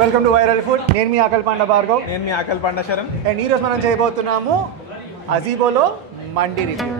Welcome to viral food. నేను మీ ఆకల్ పండ భార్గవ్. నేను మీ ఆకల్ పండ శరణ్. అండ్ ఈరోజు మనం చేయబోతున్నాము అజీబోలో మండి రివ్యూ.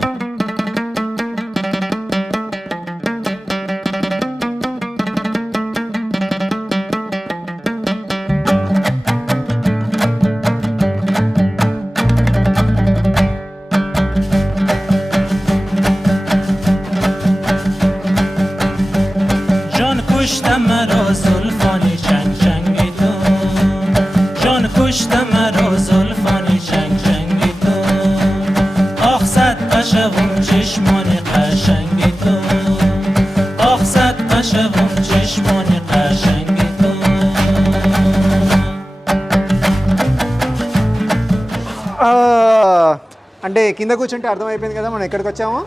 అంటే కింద కూర్చుంటే అర్థమైపోయింది కదా మనం ఎక్కడికి వచ్చామో,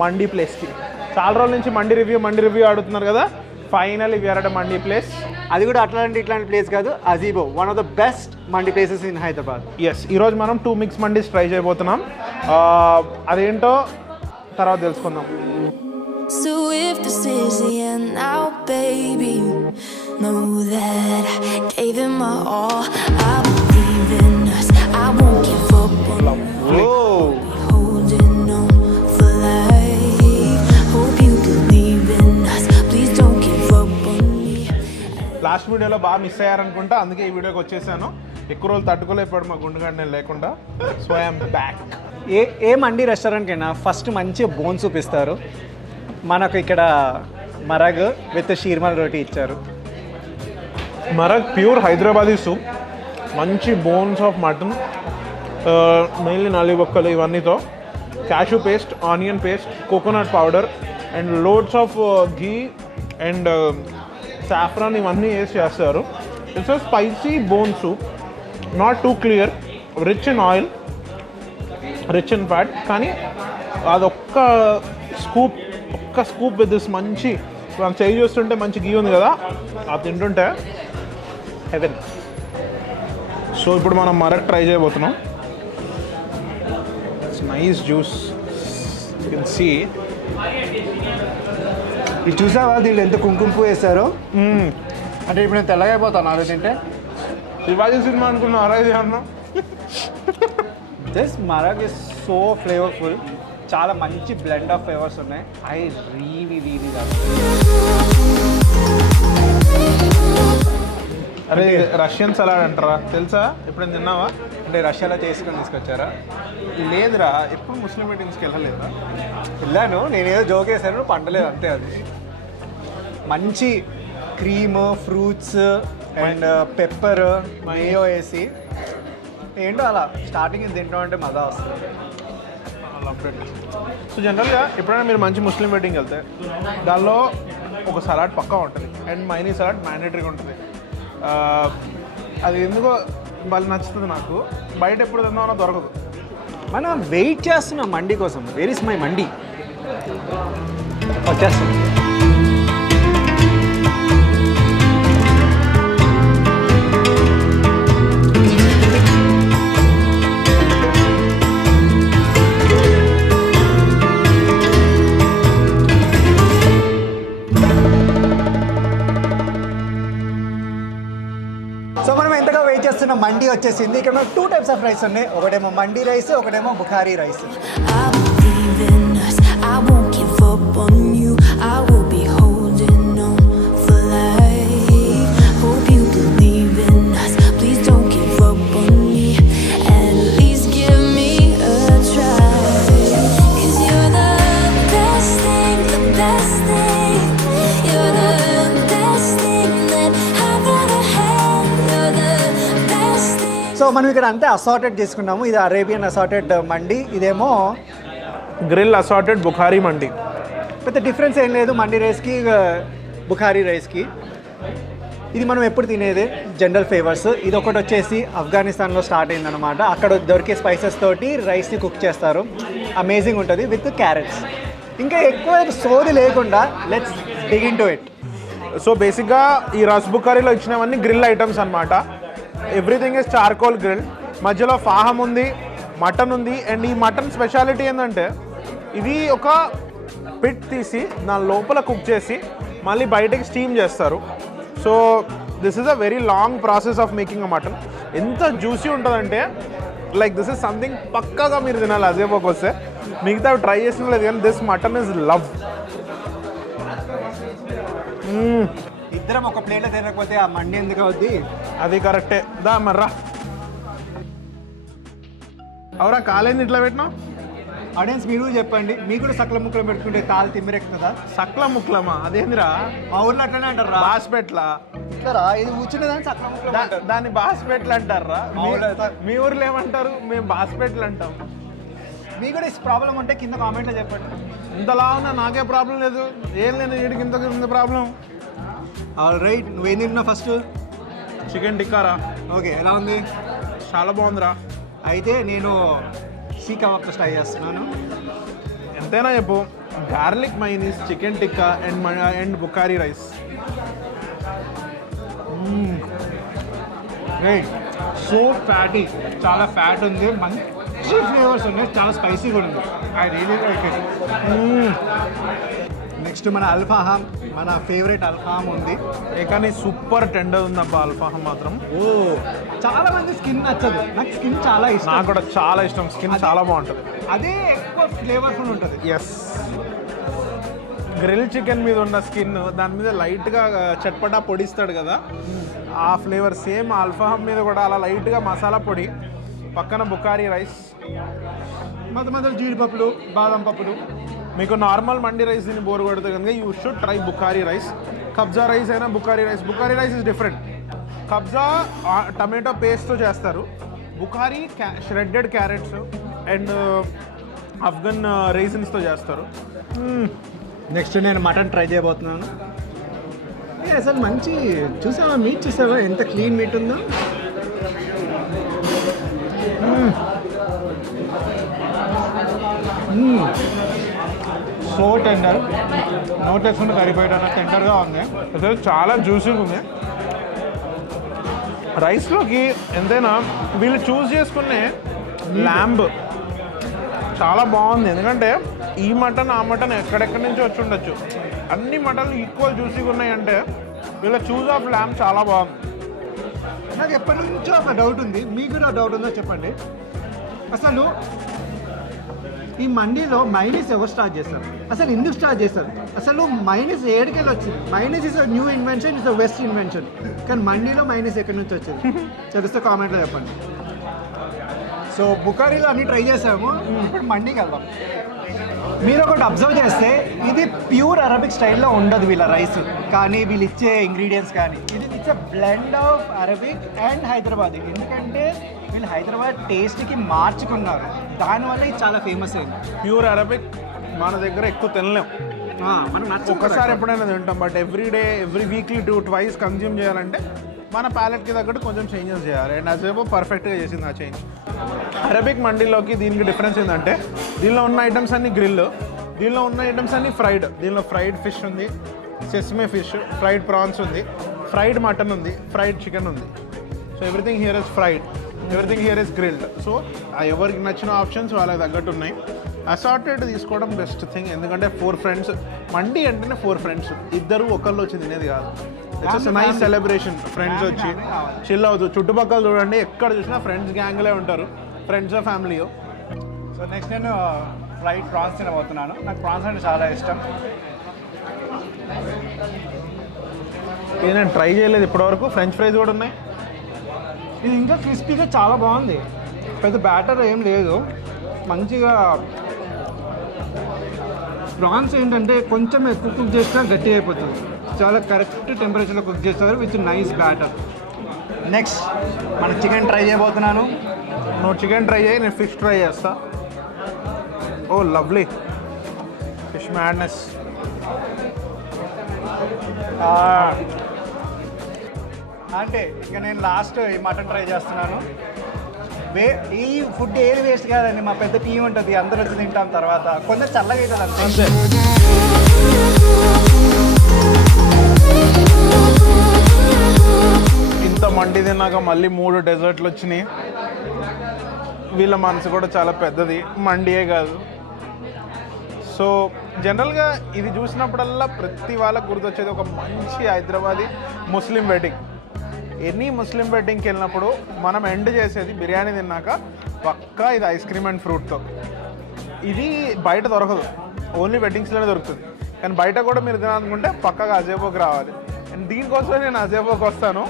మండి ప్లేస్కి. చాలా రోజుల నుంచి మండి రివ్యూ ఆడుతున్నారు కదా, final we are at mandi place. అది కూడా ఇట్లాంటి ప్లేస్ కాదు, అజీబో, one of the best mandi places in Hyderabad. ఈరోజు మనం 2 మిక్స్ మండీస్ ట్రై చేయబోతున్నాం. అదేంటో తర్వాత తెలుసుకుందాం. So if this is the end now, baby, know that I gave it my all. I believe in us, I won't give up on you. Holding on for life. Hope you believe in us, please don't give up on me. Last వీడియోలో బాగా miss అయ్యారనుకుంటా, అందుకే ఈ వీడియోకి వచ్చేసాను. ఎక్కువ రోజులు తట్టుకోలేకపోయాడు మా గుండుగాడు నేను లేకుండా. So I'm back. ఏ మండి రెస్టారెంట్కైనా ఫస్ట్ మంచి బోన్ సూప్ ఇస్తారు. మనకు ఇక్కడ మరగ్ విత్ షీర్మల్ రోటీ ఇచ్చారు. మరగ్ ప్యూర్ హైదరాబాదీ సూప్, మంచి బోన్స్ ఆఫ్ మటన్, మెయిన్లీ నాలుగు ఇవన్నీతో, cashew paste, onion paste, coconut powder and loads of ghee and saffron ఇవన్నీ వేసి చేస్తారు. It's a spicy bone soup, not too clear, rich in oil, rich in fat. కానీ అదొక్క scoop with this మంచి మనం చేయి చూస్తుంటే మంచి గీ ఉంది కదా, అది తింటుంటే హెవెన్. సో ఇప్పుడు మనం మరక్ ట్రై చేయబోతున్నాం. It's nice juice, you can see. ఇది చూసావా వీళ్ళు ఎంత కుంకుమ వేశారో. అంటే ఇప్పుడు నేను తెల్లగా అయిపోతాను అది తింటే. శివాజీ సినిమా అనుకున్నా అరైజ్ అన్నా. This marag is so flavourful, చాలా మంచి బ్లెండ్ ఆఫ్ ఫ్లేవర్స్ ఉన్నాయి. I really love. అరే రష్యన్ సలాడ్ అంటారా, తెలుసా? ఎప్పుడైనా తిన్నావా? అంటే రష్యాలో చేసుకొని తీసుకొచ్చారా? లేదురా, ఎప్పుడు ముస్లిం మీటింగ్స్కి వెళ్ళలేదా? వెళ్ళాను, నేనేదో జోక్ వేసాను, పండలేదు అంతే. అది మంచి cream, fruits and pepper Mayo వేసి ఏంటో అలా స్టార్టింగ్ ఇది తింటాం అంటే మజా వస్తుంది. సో జనరల్గా ఎప్పుడైనా మీరు మంచి ముస్లిం వెడ్డింగ్కి వెళ్తే దానిలో ఒక సలాడ్ పక్కా ఉంటుంది అండ్ మైనీ సలాడ్ మ్యాండేటరీగా ఉంటుంది. అది ఎందుకో వాళ్ళు నచ్చుతుంది నాకు. బయట ఎప్పుడు తిన్నామో దొరకదు. మనం వెయిట్ చేస్తున్నాం మండి కోసం. వేర్ ఇస్ మై మండి? వచ్చేస్తుంది. సో మనం ఎంతగా వెయిట్ చేస్తున్న మండి వచ్చేసింది. ఇక్కడ 2 టైప్స్ ఆఫ్ రైస్ ఉన్నాయి. ఒకటేమో మండి రైస్, ఒకటేమో Bukhari rice. I believe in us, I won't give up on you. I will be holding on for life. Hope you believe in us, please don't give up on me. At least give me a try. 'Cause you're the best thing, the best thing. You're the best thing that I've ever had. You're the best thing. So మనం ఇక్కడ అంతే assorted చేసుకున్నాము. ఇది Arabian assorted మండి, ఇదేమో grill assorted Bukhari మండి. పెద్ద difference ఏం లేదు మండి రైస్కి బుఖారీ రైస్కి. ఇది మనం ఎప్పుడు తినేది జనరల్ ఫ్లేవర్స్. ఇది ఒకటి వచ్చేసి ఆఫ్ఘనిస్తాన్లో స్టార్ట్ అయిందనమాట. అక్కడ దొరికే స్పైసెస్ తోటి రైస్ని కుక్ చేస్తారు. అమేజింగ్ ఉంటుంది విత్ క్యారెట్స్. ఇంకా ఎక్కువ సోది లేకుండా let's dig into it. So బేసిక్గా ఈ రస్ బుఖారీలో ఇచ్చినవన్నీ గ్రిల్ ఐటమ్స్ అనమాట. Everything is charcoal grill. మధ్యలో ఫాహం ఉంది, మటన్ ఉంది. అండ్ ఈ మటన్ స్పెషాలిటీ ఏంటంటే ఇది ఒక పిట్ తీసి దాని లోపల కుక్ చేసి మళ్ళీ బయటకి స్టీమ్ చేస్తారు. So this is a very long process of making a mutton. ఎంత జ్యూసీ ఉంటుందంటే లైక్ దిస్ ఇస్ సంథింగ్ పక్కాగా మీరు తినాలి అజేబోకి వస్తే. మిగతా ట్రై చేసిన లేదు కానీ దిస్ మటన్ ఇస్ లవ్. ఇద్దరం ఒక ప్లేట్లో తినకపోతే ఆ మండి ఎందుకు అవుద్ది? అది కరెక్టే. దా మర్రా. అవురా కాలేంది ఇట్లా పెట్టినావు? ఆడియన్స్ మీరు చెప్పండి, మీకు కూడా సకల ముక్కలు పెట్టుకుంటే కాలు తిమ్మిరెక్కుతుందా? సక్ల ముక్లమా? అదేందిరా? మా ఊర్లో అట్లనే అంటారు రా. బాస్పెట్లా? ఇట్లా ఇది కూర్చునేదాన్ని సకల ముక్కలు అంటారు. దాన్ని బాస్పెట్లు అంటారా? అవునా? మీ ఊర్లో ఏమంటారు? మేము బాస్పెట్లు అంటాం. మీకు కూడా ప్రాబ్లం ఉంటే కింద కామెంట్లో చెప్పండి. ఇంతలా ఉన్నా నాకే ప్రాబ్లం లేదు. ఏం లేదు వీడికి ఇంత ప్రాబ్లం. ఆల్ రైట్, నువ్వేం తిన్నావు ఫస్ట్? చికెన్ టిక్కారా? ఓకే, ఎలా ఉంది? చాలా బాగుందిరా. అయితే నేను సీ కబాబ్తో ట్రై చేస్తున్నాను. ఎంతైనా చెప్పు, garlic mayonnaise, chicken tikka and bukhari rice. Right, so fatty, చాలా ఫ్యాట్ ఉంది, మంచి ఫ్లేవర్స్ ఉన్నాయి, చాలా స్పైసీ కూడా ఉంది. I really like it. Next మన అల్ఫాహామ్, మన ఫేవరెట్ అల్ఫాహామ్ ఉంది. కానీ సూపర్ టెండర్ ఉందబ్బా అల్ఫాహామ్ మాత్రం. ఓ, చాలా మంది స్కిన్ నచ్చదు, నాకు స్కిన్ చాలా ఇష్టం. నాకు కూడా చాలా ఇష్టం, స్కిన్ చాలా బాగుంటుంది. అదే ఎక్కువ ఫ్లేవర్ఫుల్ ఉంటుంది. ఎస్, గ్రిల్ చికెన్ మీద ఉన్న స్కిన్ దాని మీద లైట్గా చట్పటా పొడిస్తాడు కదా, ఆ ఫ్లేవర్ సేమ్ అల్ఫాహామ్ మీద కూడా అలా లైట్గా మసాలా పొడి, పక్కన బుకారీ రైస్, మధ్య జీడిపప్పులు, బాదం పప్పులు. మీకు నార్మల్ మండి రైస్ దీన్ని బోర్ కొడితే కనుక you should try bukhari rice. Kabsa rice అయినా bukhari rice. Bukhari rice is different. Kabsa tomato పేస్ట్తో చేస్తారు, bukhari shredded carrots and Afghan రైసిన్స్తో చేస్తారు. నెక్స్ట్ నేను మటన్ ట్రై చేయబోతున్నాను. అసలు మంచి చూసావా, మీట్ చూసావా ఎంత క్లీన్ మీట్ ఉందో. సో టెండర్, నోట్ వేసుకుంటే కరిపోయేటన్నా టెండర్గా ఉంది. అసలు చాలా జ్యూసీగా ఉంది. రైస్లోకి ఎంతైనా వీళ్ళు చూస్ చేసుకునే ల్యాంబ్ చాలా బాగుంది. ఎందుకంటే ఈ మటన్ ఆ మటన్ ఎక్కడెక్కడి నుంచి వచ్చి ఉండొచ్చు, అన్ని మటన్లు ఈక్వల్ జ్యూసీగా ఉన్నాయంటే వీళ్ళ చూస్ ఆఫ్ ల్యాంబ్ చాలా బాగుంది. నాకు ఎప్పటి నుంచో ఒక డౌట్ ఉంది, మీకు కూడా డౌట్ ఉందో చెప్పండి. అసలు ఈ మండీలో మైనీస్ ఎవరు స్టార్ట్ చేస్తారు? అసలు ఎందుకు స్టార్ట్ చేస్తారు? అసలు మైనీస్ ఏడికెళ్ళి వచ్చింది? Mayonnaise is a new invention, is a west invention. కానీ మండీలో మైనీస్ ఎక్కడి నుంచి వచ్చింది తెలిస్తే కామెంట్లో చెప్పండి. సో బుకారీలో అన్ని ట్రై చేసాము, ఇప్పుడు మండీకి వెళ్దాం. మీరు ఒకటి అబ్జర్వ్ చేస్తే ఇది ప్యూర్ అరబిక్ స్టైల్లో ఉండదు వీళ్ళ రైస్, కానీ వీళ్ళు ఇచ్చే ఇంగ్రీడియంట్స్ కానీ ఇది it's blend of Arabic and Hyderabad. ఎందుకంటే వీళ్ళు హైదరాబాద్ టేస్ట్కి మార్చుకున్నారు, దానివల్ల ఇది చాలా ఫేమస్ అయింది. ప్యూర్ అరబిక్ మన దగ్గర ఎక్కువ తినలేం, మనకు నచ్చ ఒక్కసారి ఎప్పుడైనా తింటాం. But every day every weekly twice consume చేయాలంటే మన ప్యాలెట్కి తగ్గట్టు కొంచెం చేంజెస్ చేయాలి. అండ్ అసేపు పర్ఫెక్ట్గా చేసింది ఆ చేంజ్. అరబిక్ మండీలోకి దీనికి డిఫరెన్స్ ఏంటంటే దీనిలో ఉన్న ఐటమ్స్ అన్ని గ్రిల్, దీనిలో ఉన్న ఐటమ్స్ అన్ని ఫ్రైడ్. దీనిలో ఫ్రైడ్ ఫిష్ ఉంది, సెస్మే ఫిష్, ఫ్రైడ్ ప్రాన్స్ ఉంది, ఫ్రైడ్ మటన్ ఉంది, ఫ్రైడ్ చికెన్ ఉంది. So everything here is fried, everything here is grilled. So ఎవరికి నచ్చిన ఆప్షన్స్ వాళ్ళకి తగ్గట్టు ఉన్నాయి. అసార్టెడ్ తీసుకోవడం బెస్ట్ థింగ్. ఎందుకంటే 4 ఫ్రెండ్స్, మండి అంటేనే 4 ఫ్రెండ్స్, ఇద్దరు ఒకళ్ళు వచ్చి తినేది కాదు. It's nice celebration. ఫ్రెండ్స్ వచ్చి చిల్ అవుతూ, చుట్టుపక్కల చూడండి ఎక్కడ చూసినా ఫ్రెండ్స్ గ్యాంగ్లే ఉంటారు, ఫ్రెండ్స్ ఫ్యామిలీయో. సో నెక్స్ట్ నేను ఫ్రైడ్ ప్రాన్స్ తినబోతున్నాను. నాకు ప్రాన్స్ అంటే చాలా ఇష్టం. ఇది నేను ట్రై చేయలేదు ఇప్పటివరకు. ఫ్రెంచ్ ఫ్రైస్ కూడా ఉన్నాయి. ఇది ఇంకా క్రిస్పీగా చాలా బాగుంది, పెద్ద బ్యాటర్ ఏం లేదు, మంచిగా. ప్రాన్స్ ఏంటంటే కొంచెం ఎక్కువ కుక్ చేసినా గట్టి అయిపోతుంది, చాలా కరెక్ట్ టెంపరేచర్లో కుక్ చేస్తారు విత్ నైస్ బ్యాటర్. నెక్స్ట్ మన చికెన్ ట్రై చేయబోతున్నాను. నువ్వు చికెన్ ట్రై చేయి, నేను ఫిష్ ట్రై చేస్తా. Oh lovely fish madness. అంటే ఇక నేను లాస్ట్ ఈ మటన్ ట్రై చేస్తున్నాను. ఈ ఫుడ్ ఏది వేస్ట్ కాదండి, మా పెద్ద టీం ఉంటుంది, అందరూ వచ్చి తింటాం. తర్వాత కొంచెం చల్లగా అవుతుంది అంతే. ఇంత మండి తిన్నాక మళ్ళీ 3 డెజర్ట్లు వచ్చినాయి. వీళ్ళ మనసు కూడా చాలా పెద్దది, మండియే కాదు. సో జనరల్గా ఇది చూసినప్పుడల్లా ప్రతి వాళ్ళకి గుర్తొచ్చేది ఒక మంచి హైదరాబాదీ ముస్లిం వెడ్డింగ్. ఎనీ ముస్లిం వెడ్డింగ్కి వెళ్ళినప్పుడు మనం ఎండ్ చేసేది బిర్యానీ తిన్నాక పక్కా ఇది ఐస్ క్రీమ్ అండ్ ఫ్రూట్తో. ఇది బయట దొరకదు, ఓన్లీ వెడ్డింగ్స్లోనే దొరుకుతుంది. కానీ బయట కూడా మీరు తినాలనుకుంటే పక్కగా అజేబోకి రావాలి. అండ్ దీనికోసమే నేను అజేబోకి వస్తాను.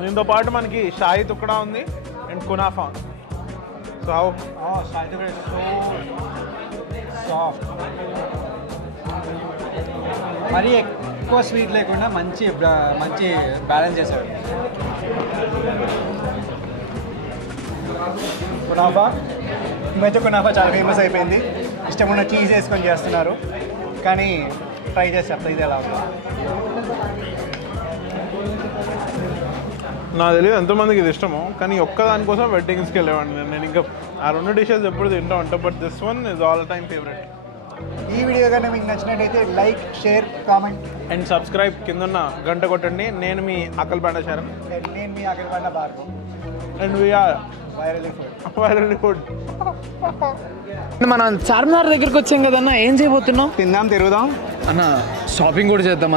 దీంతో పాటు మనకి షాహీ తుక్కడా ఉంది అండ్ కునాఫా. సో సాఫ్ట్, మరీ ఎక్కువ స్వీట్ లేకుండా మంచి బ్యాలెన్స్ చేశారు. కునాఫా, ఈ మధ్య కునాఫా చాలా ఫేమస్ అయిపోయింది. ఇష్టమున్న చీజ్ వేసుకొని చేస్తున్నారు, కానీ ట్రై చేసి చెప్తా ఇది ఎలా ఉందో. నాకు తెలియదు ఎంతమందికి ఇది ఇష్టమో, కానీ ఒక్కదానికోసం వెడ్డింగ్స్కి వెళ్ళేవాడిని నేను. ఇంకా ఆ 2 డిషెస్ ఎప్పుడు తింటా ఉంటా, but this one is all time favourite. ఈ వీడియో కానీ మీకు నచ్చినట్టయితే like, share, comment and subscribe, కిందన్న గంట కొట్టండి. నేను మీ అక్కల్బండ శరణ్. నేను మీ అక్కడ బార్గో. And we're viral food. మనం చార్మినార్ దగ్గరికి వచ్చాం కదన్నా, ఏం చేయబోతున్నాం? తిందాం, తిరుగుదాం అన్న. షాపింగ్ కూడా చేద్దాం అన్న.